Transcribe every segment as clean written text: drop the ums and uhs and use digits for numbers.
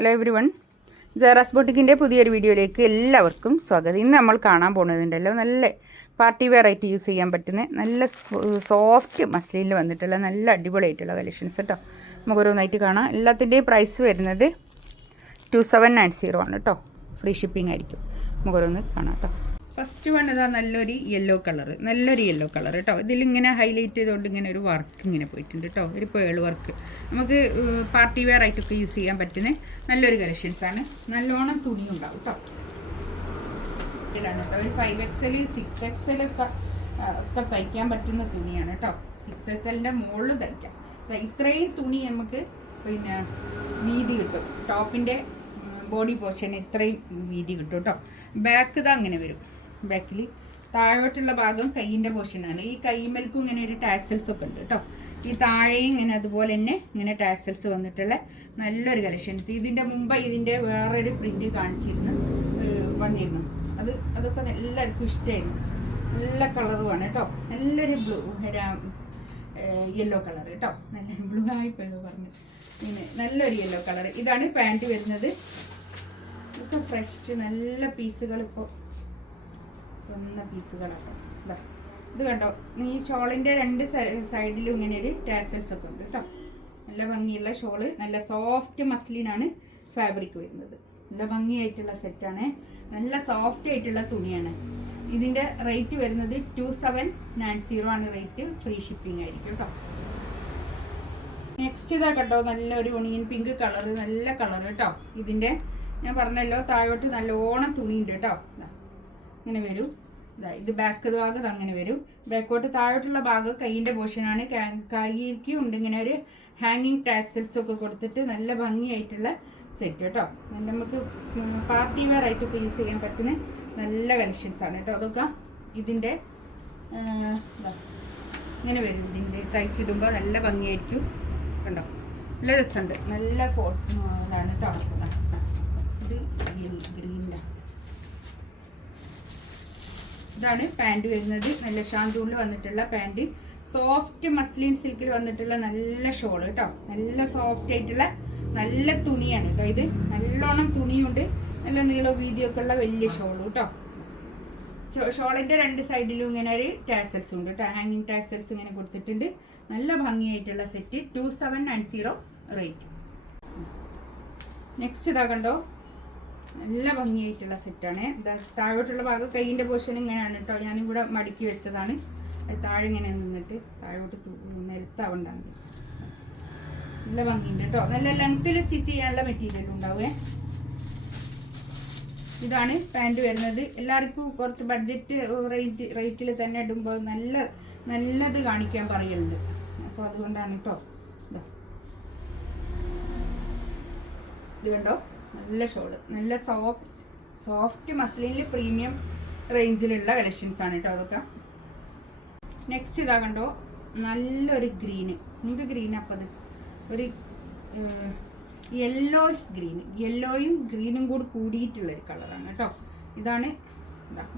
Hello every one, ജറാസ് ബൊട്ടിക്കിൻ്റെ പുതിയൊരു വീഡിയോയിലേക്ക് എല്ലാവർക്കും സ്വാഗതം. ഇന്ന് നമ്മൾ കാണാൻ പോകുന്നതുണ്ടല്ലോ നല്ല പാർട്ടി വെയർ ആയിട്ട് യൂസ് ചെയ്യാൻ പറ്റുന്ന നല്ല സോഫ്റ്റ് മസ്ലിനിൽ വന്നിട്ടുള്ള നല്ല അടിപൊളിയായിട്ടുള്ള കളക്ഷൻസ് കേട്ടോ. നമുക്ക് ഓരോന്നായിട്ട് കാണാം. എല്ലാത്തിൻ്റെയും പ്രൈസ് വരുന്നത് 2790 ആണ് കേട്ടോ. ഫ്രീ ഷിപ്പിംഗ് ആയിരിക്കും. നമുക്ക് ഓരോന്ന് കാണാം കേട്ടോ. ഫസ്റ്റ് വൺ ഇതാ നല്ലൊരു യെല്ലോ കളർ കേട്ടോ. ഇതിലിങ്ങനെ ഹൈലൈറ്റ് ചെയ്തുകൊണ്ട് ഇങ്ങനെ ഒരു വർക്ക് ഇങ്ങനെ പോയിട്ടുണ്ട് കേട്ടോ. ഒരു പേൾ വർക്ക് നമുക്ക് പാർട്ടി വെയർ ആയിട്ടൊക്കെ യൂസ് ചെയ്യാൻ പറ്റുന്ന നല്ലൊരു കളക്ഷൻസാണ്. നല്ലോണം തുണി ഉണ്ടാവും കേട്ടോ. ഇതിലാണ് കേട്ടോ ഒരു 5XL 6XL ഒക്കെ തയ്ക്കാൻ പറ്റുന്ന തുണിയാണ് കേട്ടോ. 6XLൻ്റെ മുകളിൽ തയ്ക്കാം. ഇത്രയും തുണി നമുക്ക് പിന്നെ വീതി കിട്ടും. ടോപ്പിൻ്റെ ബോഡി പോർഷൻ ഇത്രയും വീതി കിട്ടും കേട്ടോ. ബാക്ക് ഇതാ അങ്ങനെ വരും. ബാക്കിൽ താഴോട്ടുള്ള ഭാഗം കൈയിൻ്റെ പോർഷനാണ്. ഈ കൈമൽക്കും ഇങ്ങനെ ഒരു ടാസൽസ് ഒക്കെ ഉണ്ട് കേട്ടോ. ഈ താഴെയും ഇങ്ങനെ അതുപോലെ തന്നെ ഇങ്ങനെ ടാസൽസ് വന്നിട്ടുള്ള നല്ലൊരു കളക്ഷൻസ്. ഇതിൻ്റെ മുമ്പ് ഇതിൻ്റെ വേറൊരു പ്രിൻ്റ് വന്നിരുന്നു. അതൊക്കെ എല്ലാവർക്കും ഇഷ്ടമായിരുന്നു. നല്ല കളറുമാണ് കേട്ടോ. നല്ലൊരു യെല്ലോ കളർ കേട്ടോ. നല്ല ബ്ലൂ ആയിപ്പോഴോ പറഞ്ഞു. പിന്നെ നല്ലൊരു യെല്ലോ കളർ. ഇതാണ് പാൻറ്റ് വരുന്നത്. ഇതൊക്കെ ഫ്രഷ് നല്ല പീസുകൾ ഇപ്പോൾ വന്ന പീസുകളാണ്. ഇത് കണ്ടോ, ഈ ഷോളിൻ്റെ രണ്ട് സൈഡിലും ഇങ്ങനെ ഒരു ടാസൽസ് ഒക്കെ ഉണ്ട് കേട്ടോ. നല്ല ഭംഗിയുള്ള ഷോള്. നല്ല സോഫ്റ്റ് മസ്ലിനാണ് ഫാബ്രിക് വരുന്നത്. നല്ല ഭംഗിയായിട്ടുള്ള സെറ്റാണ്. നല്ല സോഫ്റ്റ് ആയിട്ടുള്ള തുണിയാണ്. ഇതിൻ്റെ റേറ്റ് വരുന്നത് 2790 ആണ് റേറ്റ്. ഫ്രീ ഷിപ്പിംഗ് ആയിരിക്കും കേട്ടോ. നെക്സ്റ്റ് ഇതാ കേട്ടോ, നല്ലൊരു ഒണിയൻ പിങ്ക് കളർ. നല്ല കളർ കേട്ടോ. ഇതിൻ്റെ ഞാൻ പറഞ്ഞല്ലോ താഴോട്ട് നല്ലോണം തുണിയുണ്ട് കേട്ടോ. ഇങ്ങനെ വരും. ഇത് ബാക്ക് ഭാഗത്ത് അങ്ങനെ വരും. ബാക്കോട്ട് താഴോട്ടുള്ള ഭാഗം കൈയിൻ്റെ പോർഷനാണ്. കൈക്ക് ഉണ്ട് ഇങ്ങനെ ഒരു ഹാങ്ങിങ് ടാസൽസ് ഒക്കെ കൊടുത്തിട്ട് നല്ല ഭംഗിയായിട്ടുള്ള സെറ്റ് കേട്ടോ. നമുക്ക് പാർട്ടി വെയർ ആയിട്ടൊക്കെ യൂസ് ചെയ്യാൻ പറ്റുന്ന നല്ല കളക്ഷൻസാണ് കേട്ടോ. അതൊക്കെ ഇതിൻ്റെ ഇങ്ങനെ വരും. ഇതിൻ്റെ തയ്ച്ചിടുമ്പോൾ നല്ല ഭംഗിയായിരിക്കും കണ്ടോ. നല്ല രസമുണ്ട്. നല്ല ഇതാണ് കേട്ടോ. ഇത് ഗ്രീനിൻ്റെ ഇതാണ് പാൻറ് വരുന്നത്. നല്ല ഷാന്തൂണിൽ വന്നിട്ടുള്ള പാൻറ്. സോഫ്റ്റ് മസ്ലിൻ സിൽക്കിൽ വന്നിട്ടുള്ള നല്ല ഷോൾ കേട്ടോ. നല്ല സോഫ്റ്റ് ആയിട്ടുള്ള നല്ല തുണിയാണ് കേട്ടോ. ഇത് നല്ലോണം തുണിയുണ്ട്. നല്ല നീളോ വീതിയൊക്കെ ഉള്ള വലിയ ഷോൾ കേട്ടോ. ഷോളിൻ്റെ രണ്ട് സൈഡിലും ഇങ്ങനെ ഒരു ടാസൽസ് ഉണ്ട് കേട്ടോ. ഹാങ്ങിങ് ടാസൽസ് ഇങ്ങനെ കൊടുത്തിട്ടുണ്ട്. നല്ല ഭംഗിയായിട്ടുള്ള സെറ്റ്. 2790 റേറ്റ്. നെക്സ്റ്റ് ഇതാ കണ്ടോ, നല്ല ഭംഗിയായിട്ടുള്ള സെറ്റാണ്. താഴോട്ടുള്ള ഭാഗം കൈയിൻ്റെ പോർഷൻ ഇങ്ങനെയാണ് കേട്ടോ. ഞാനിവിടെ മടക്കി വെച്ചതാണ്. താഴെ ഇങ്ങനെ നിന്നിട്ട് താഴോട്ട് നിരത്താവണ്ടാന്ന് വെച്ചിട്ട് നല്ല ഭംഗിയുണ്ട് കേട്ടോ. നല്ല ലെങ്ത്തിൽ സ്റ്റിച്ച് ചെയ്യാനുള്ള മെറ്റീരിയൽ ഉണ്ടാവേ. ഇതാണ് പാൻറ് വരുന്നത്. എല്ലാവർക്കും കുറച്ച് ബഡ്ജറ്റ് റേറ്റിൽ തന്നെ ഇടുമ്പോൾ നല്ലത് കാണിക്കാൻ പറയുന്നുണ്ട്. അപ്പോൾ അതുകൊണ്ടാണ് കേട്ടോ. ഇത് കണ്ടോ, നല്ല ഷോള്. നല്ല സോഫ്റ്റ് മസ്ലിനിൽ പ്രീമിയം റേഞ്ചിലുള്ള കളക്ഷൻസാണ് കേട്ടോ അതൊക്കെ. നെക്സ്റ്റ് ഇതാ കണ്ടോ, നല്ലൊരു ഗ്രീന്. എന്ത് ഗ്രീൻ അപ്പം അത് ഒരു യെല്ലോയിഷ് ഗ്രീൻ. യെല്ലോയും ഗ്രീനും കൂടി കൂടിയിട്ടുള്ളൊരു കളറാണ് കേട്ടോ. ഇതാണ്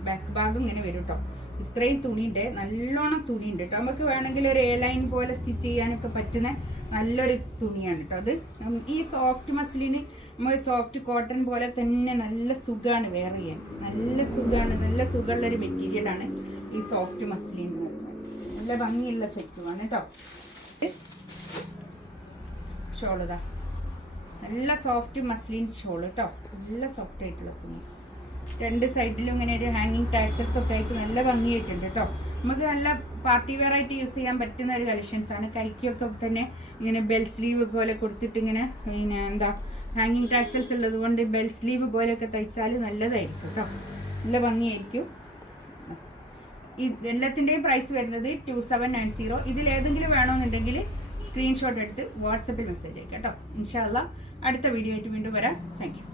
ബാക്ക് ഭാഗം ഇങ്ങനെ വരും കേട്ടോ. ഇത്രയും തുണിയുണ്ട്. നല്ലോണം തുണിയുണ്ട് കേട്ടോ. നമുക്ക് വേണമെങ്കിൽ ഒരു ലൈൻ പോലെ സ്റ്റിച്ച് ചെയ്യാനൊക്കെ പറ്റുന്ന നല്ലൊരു തുണിയാണ് കേട്ടോ അത്. ഈ സോഫ്റ്റ് മസ്ലിന് നമ്മൾ സോഫ്റ്റ് കോട്ടൺ പോലെ തന്നെ നല്ല സുഖമാണ് വെയർ ചെയ്യാൻ. നല്ല സുഖമുള്ളൊരു മെറ്റീരിയലാണ് ഈ സോഫ്റ്റ് മസ്ലിൻ എന്ന് പറയുന്നത്. നല്ല ഭംഗിയുള്ള സെറ്റുമാണ് കേട്ടോ. ഷോളിതാ നല്ല സോഫ്റ്റ് മസ്ലിൻ ഷോൾ കേട്ടോ. നല്ല സോഫ്റ്റ് ആയിട്ടുള്ള തുണി. രണ്ട് സൈഡിലും ഇങ്ങനെ ഒരു ഹാങ്ങിങ് ടാസൽസ് ഒക്കെ ആയിട്ട് നല്ല ഭംഗിയായിട്ടുണ്ട് കേട്ടോ. നമുക്ക് നല്ല പാർട്ടി വെയർ ആയിട്ട് യൂസ് ചെയ്യാൻ പറ്റുന്ന ഒരു കളക്ഷൻസാണ്. കൈക്കൊക്കെ തന്നെ ഇങ്ങനെ ബെൽ സ്ലീവ് പോലെ കൊടുത്തിട്ട് ഇങ്ങനെ പിന്നെ ഹാങ്ങിങ് ടാസൽസ് ഉള്ളത് കൊണ്ട് ബെൽ സ്ലീവ് പോലെയൊക്കെ തയ്ച്ചാൽ നല്ലതായിരിക്കും കേട്ടോ. നല്ല ഭംഗിയായിരിക്കും. എല്ലാത്തിൻ്റെയും പ്രൈസ് വരുന്നത് 2790. ഇതിലേതെങ്കിലും വേണമെന്നുണ്ടെങ്കിൽ സ്ക്രീൻഷോട്ട് എടുത്ത് വാട്സപ്പിൽ മെസ്സേജ് അയക്കാം കേട്ടോ. ഇൻഷാ അല്ലാഹ് അടുത്ത വീഡിയോ ആയിട്ട് വീണ്ടും വരാം. Thank you.